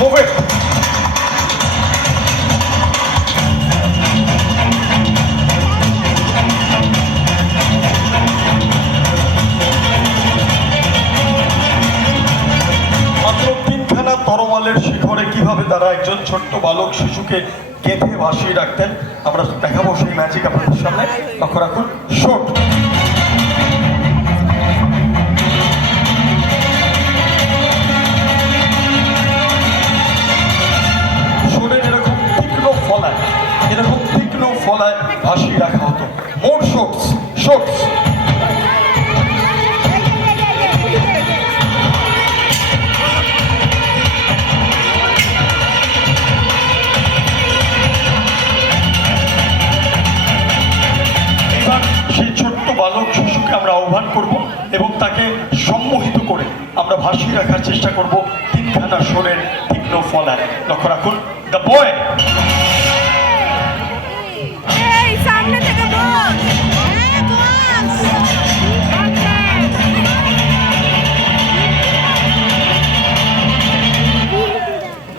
Move it. তরোয়ালের শিখরে কিভাবে তারা একজন ছোট্ট বালক শিশুকে গেঁথে ভাসিয়ে রাখতেন আমরা দেখাবো সেই ম্যাজিক আপনাদের সামনে। লক্ষ্য রাখুন, শর্ট শোনেন, এরকম তীক্ষ্ণ ফলায় ভাসিয়ে রাখা হতো। মোর শর্টস সেই ছোট্ট বালক শিশুকে আমরা আহ্বান করব এবং তাকে সম্মোহিত করে আমরা ভাসিয়ে রাখার চেষ্টা করব তিনখানা শোলের তীক্ষ্ণ ফলায়। লক্ষ্য রাখুন, দ্য বয়।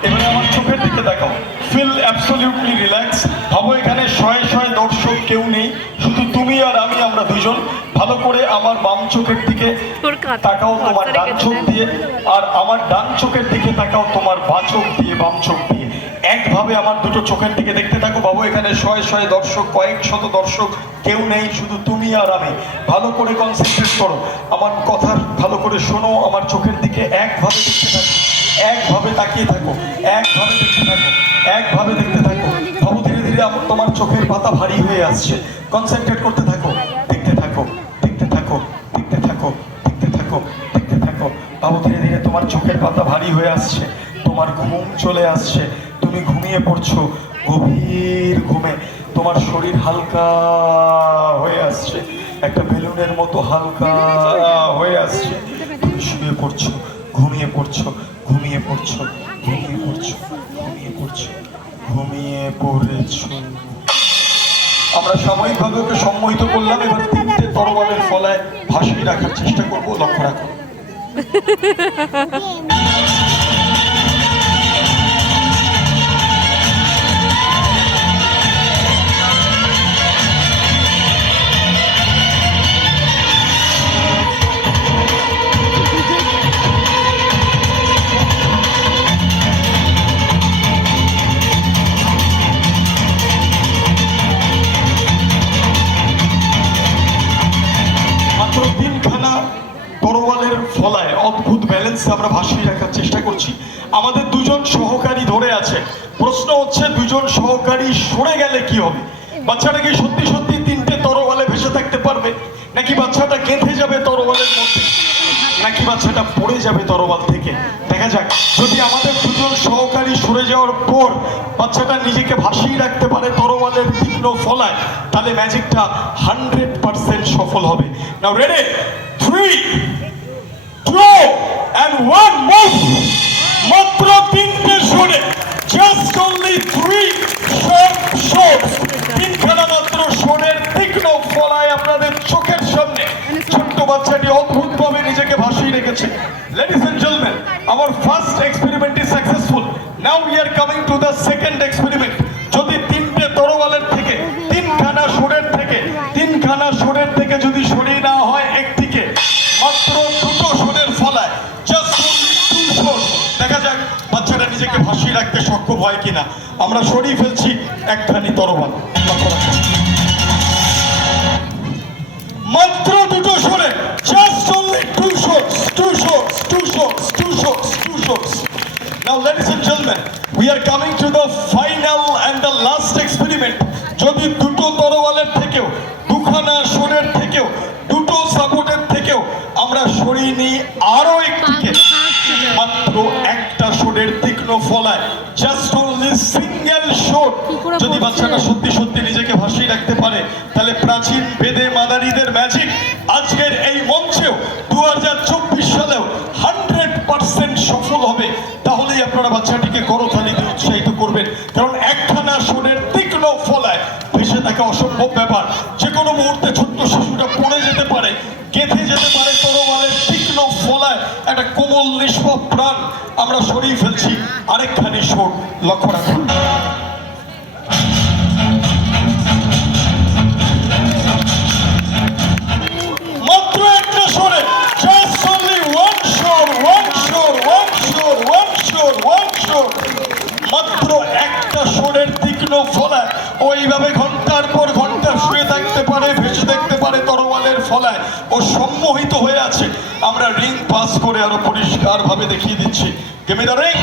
এবারে আমার চোখের দিকে দেখাও, ফিল অ্যাবসলিউটলি রিল্যাক্স। ভাবো এখানে শয়ে শয়ে দর্শক কেউ নেই, শুধু তুমি আর আমি, আমরা দুজন। ভালো করে আমার বাম চোখের দিকে তাকাও তোমার ডান চোখ দিয়ে, আর আমার ডান চোখের দিকে তাকাও তোমার বাঁ চোখ দিয়ে, বাম চোখ দিয়ে। একভাবে আমার দুটো চোখের দিকে দেখতে থাকো। বাবু এখানে শয়ে শয়ে দর্শক, কয়েক শত দর্শক কেউ নেই, শুধু তুমি আর আমি। ভালো করে কনসেন্ট্রেট করো, আমার কথা ভালো করে শোনো, আমার চোখের দিকে একভাবে দেখতে থাকো, একভাবে তাকিয়ে থাকো, একভাবে দেখতে থাকো, একভাবে দেখতে থাকো। বাবু ধীরে ধীরে তোমার চোখের পাতা ভারী হয়ে আসছে, কনসেন্ট্রেট করতে থাকো, দেখতে থাকো, দেখতে থাকো, দেখতে থাকো, দেখতে থাকো, দেখতে থাকো। বাবু ধীরে ধীরে তোমার চোখের পাতা ভারী হয়ে আসছে, তোমার ঘুম চলে আসছে, তুমি ঘুমিয়ে পড়ছো গভীর ঘুমে। তোমার শরীর হালকা হয়ে আসছে, একটা বেলুনের মতো হালকা হয়ে আসছে। তুমি শুয়ে পড়ছো, ঘুমিয়ে পড়ছো, ঘুমিয়ে পড়ছো, ঘুমিয়ে পড়ছো, ঘুমিয়ে পড়ছো, ঘুমিয়ে পড়েছো। আমরা সাময়িকভাবে ওকে সম্মোহিত করলাম। এবার তিনটে তরোয়ালের ফলায় ভাসিয়ে রাখার চেষ্টা করবো। লক্ষ্য রাখো, তিনখানা তরোয়ালের ফলায় অদ্ভুত ব্যালেন্সে আমরা ভাসিয়ে রাখার চেষ্টা করছি। আমাদের দুজন সহকারী ধরে আছে। প্রশ্ন হচ্ছে, দুজন সহকারী সরে গেলে কি হবে? বাচ্চাটা কি সত্যি সত্যি তিনটে তরোয়ালে ভেসে থাকতে পারবে, নাকি বাচ্চাটা গেঁথে যাবে তরোয়ালের মধ্যে, নাকি বাচ্চাটা পড়ে যাবে তরোয়াল থেকে? দেখা যাক। যদি আমাদের দুজন সহকারী সরে যাওয়ার পর বাচ্চাটা নিজেকে ভাসিয়ে রাখতে পারে তরোয়ালের তীক্ষ্ণ ফলায়, তাহলে ম্যাজিকটা 100% সফল হবে। নাও রেডি, 3, 2 and 1 মুভ। মাত্র তিনটে শোনে, জাস্ট অনলি 3 শর্টস। তিনখানা মাত্র শোনের তীক্ষ্ণ ফলায় আপনাদের চোখের সামনে ছোট্ট বাচ্চাটি অদ্ভুতভাবে নিজেকে ভাসিয়ে রেখেছে। Ladies and gentlemen, our first experiment is successful. Now we are coming to the second experiment. যদি তিনটে তরোয়ালের থেকে, তিনখানা শোনের থেকে যদি সরিয়ে নেওয়া হয় একদিকে, মাত্র দুটো শোনের ফলায়, জাস্ট অনলি 2 শট। দেখা যাক বাচ্চাটা নিজেকে ভাসিয়ে রাখতে সক্ষম হয় কিনা। আমরা সরিয়ে ফেলছি একখানি তরোয়াল। মাত্র দুটো শোনে, just only 2 shots, 2 shots, 2 shots, 2 shots, 2 shots. Now ladies and gentlemen, we are coming to the final and the last experiment. যদি দুটো তরোয়ালের থেকেও, দুখানা শোনের থেকেও, দুটো সাপোর্টের থেকেও আমরা সরিয়ে নিই আরো একদিকে, মাত্র একটা শোনের তীক্ষ্ণ ফলায়, জাস্ট অনলি সিঙ্গেল শট। যদি বাচ্চাটা সত্যি সত্যি নিজেকে ভাসিয়ে রাখতে পারে, তাহলে প্রাচীন বেদে মাদারিদের ম্যাজিক আজকের এই মঞ্চেও 2024 সালেও 100% সফল হবে। তাহলেই আপনারা বাচ্চাটিকে করতালি দিয়ে উৎসাহিত করবেন, কারণ একখানা শোনের তীক্ষ্ণ ফলায় ভেসে থাকা অসম্ভব ব্যাপার। যে কোনো মুহূর্তে ছোট্ট শিশুটা পড়ে যেতে পারে, গেঁথে যেতে পারে তরোয়ালের তীক্ষ্ণ ফলায় একটা তুমুল নিষ্পাপ প্রাণ আমরা সরিয়ে ফেলছি আরেকখানি সুর, লক্ষ্য রাখুন। মাত্র একটা সুরে, just only one সুর, one সুর, one সুর, one সুর, one সুর, মাত্র একটা সুরের তীক্ষ্ণ ফলায় ওইভাবে ঘন্টার পর ঘন্টা শুয়ে থাকতে পারে, ভেসে দেখতে পারে তরোয়ালের ফলায়। ও সম্মোহিত হয়ে আছে। আমরা রিং পাস করে আরো পরিষ্কার ভাবে দেখিয়ে দিচ্ছি। Give me the ring.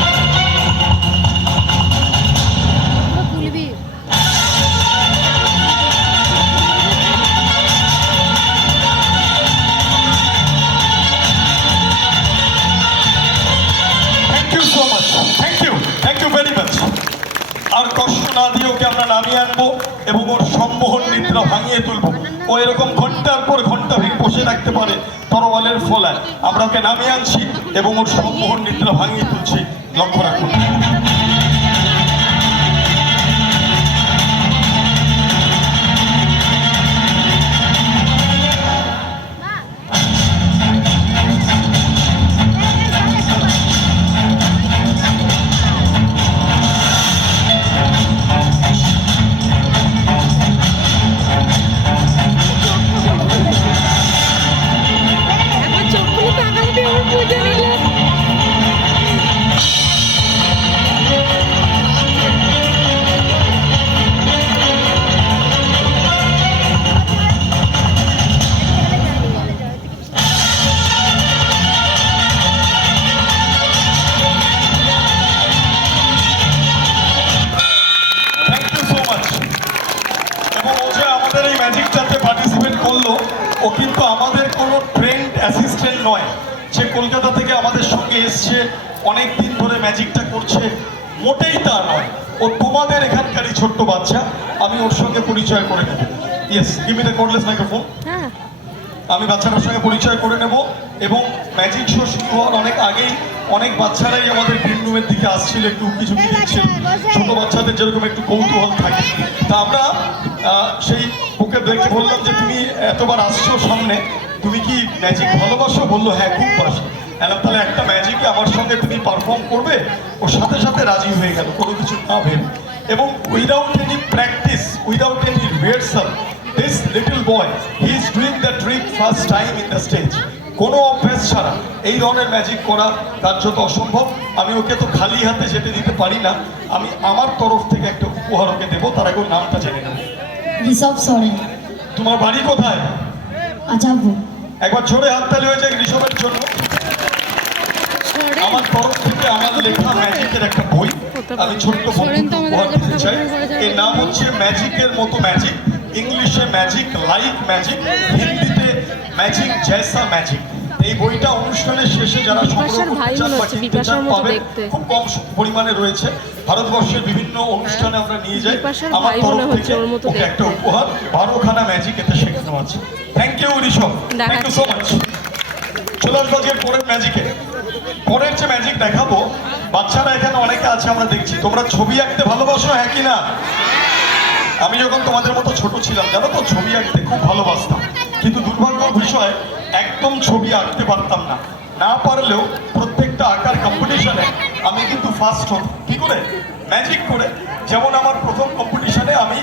আর কষ্ট না দিয়ে ওকে আমরা নামিয়ে আনবো এবং ওর সম্মোহন নিদ্রা ভাঙিয়ে তুলবো। ও এরকম ঘন্টার পর ঘন্টা বসে রাখতে পারে তরোয়ালের ফলায়। আমরা ওকে নামিয়ে আনছি এবং ওর সম্মোহন নিদ্রা ভাঙিয়ে তুলছি, লক্ষ্য রাখুন। ও কিন্তু আমাদের কোনো ট্রেন্ড অ্যাসিস্ট্যান্ট নয়, সে কলকাতা থেকে আমাদের সঙ্গে এসছে, অনেক দিন ধরে ম্যাজিকটা করছে, মোটেই তা নয়। ও তোমাদের এখানকারই ছোট্ট বাচ্চা। আমি ওর সঙ্গে পরিচয় করে নেব। Yes, give me the cordless microphone. আমি বাচ্চাটার সঙ্গে পরিচয় করে নেব এবং ম্যাজিক শো শুরু হওয়ার অনেক আগেই অনেক বাচ্চারাই আমাদের গ্রিন রুমের দিকে আসছিল, একটু কিছু দিচ্ছিল। ছোট বাচ্চাদের যেরকম একটু কৌতূহল থাকে, তা আমরা সেই ওকে দেখে বললাম যে তুমি এতবার আসছো সামনে, তুমি কি ম্যাজিক ভালোবাসো? বললো হ্যাঁ, খুব বাসি। তাহলে একটা ম্যাজিকে আমার সঙ্গে তুমি পারফর্ম করবে? ওর সাথে সাথে রাজি হয়ে গেল, কোনো কিছু না ভেবে। এবং without any practice, without any rehearsal, this little boy, he is doing the trick first time in the stage. কোনো অভ্যাস ছাড়া এই ধরনের ম্যাজিক করা কার্যত অসম্ভব। আমি ওকে তো খালি হাতে যেতে দিতে পারি না। আমি আমার তরফ থেকে একটা উপহার ওকে দেবো, তার আগে নামটা জেনে নেব। ঋষভ সরেন। তোমার বাড়ি কোথায়? আজাবপুর। একবার জোরে হাততালি হয়ে যায় ঋষভের জন্য। আমার তরফ থেকে আমার লেখা ম্যাজিকের একটা বই আমি ছোট্ট বন্ধুকে উপহার দিতে চাই। এর নাম হচ্ছে ম্যাজিকের মতো ম্যাজিক, ইংলিশে ম্যাজিক লাইক ম্যাজিক, হিন্দিতে ম্যাজিক জৈসা ম্যাজিক। এই বইটা অনুষ্ঠানের শেষে যারা সংগ্রহ করতে চান বা কিনতে চান পাবেন, খুব কম পরিমাণে রয়েছে। ভারতবর্ষের বিভিন্ন অনুষ্ঠানে আমরা নিয়ে যাই। আমার তরফ থেকে ওকে একটা উপহার, 12খানা ম্যাজিক এতে শেখানো আছে। Thank you Rishabh, thank you so much. চলে আসবো আজকের পরের ম্যাজিকে। পরের যে ম্যাজিক দেখাবো, বাচ্চারা এখানে অনেকে আছে আমরা দেখছি, তোমরা ছবি আঁকতে ভালোবাসো, হ্যাঁ কি না? আমি যখন তোমাদের মতো ছোট ছিলাম, জানো তো, ছবি আঁকতে খুব ভালোবাসতাম, কিন্তু দুর্ভাগ্যের বিষয় একদম ছবি আঁকতে পারতাম না। না পারলেও প্রত্যেকটা আঁকার কম্পিটিশনে আমি কিন্তু ফার্স্ট হতাম। কি করে? ম্যাজিক করে। যেমন আমার প্রথম কম্পিটিশনে আমি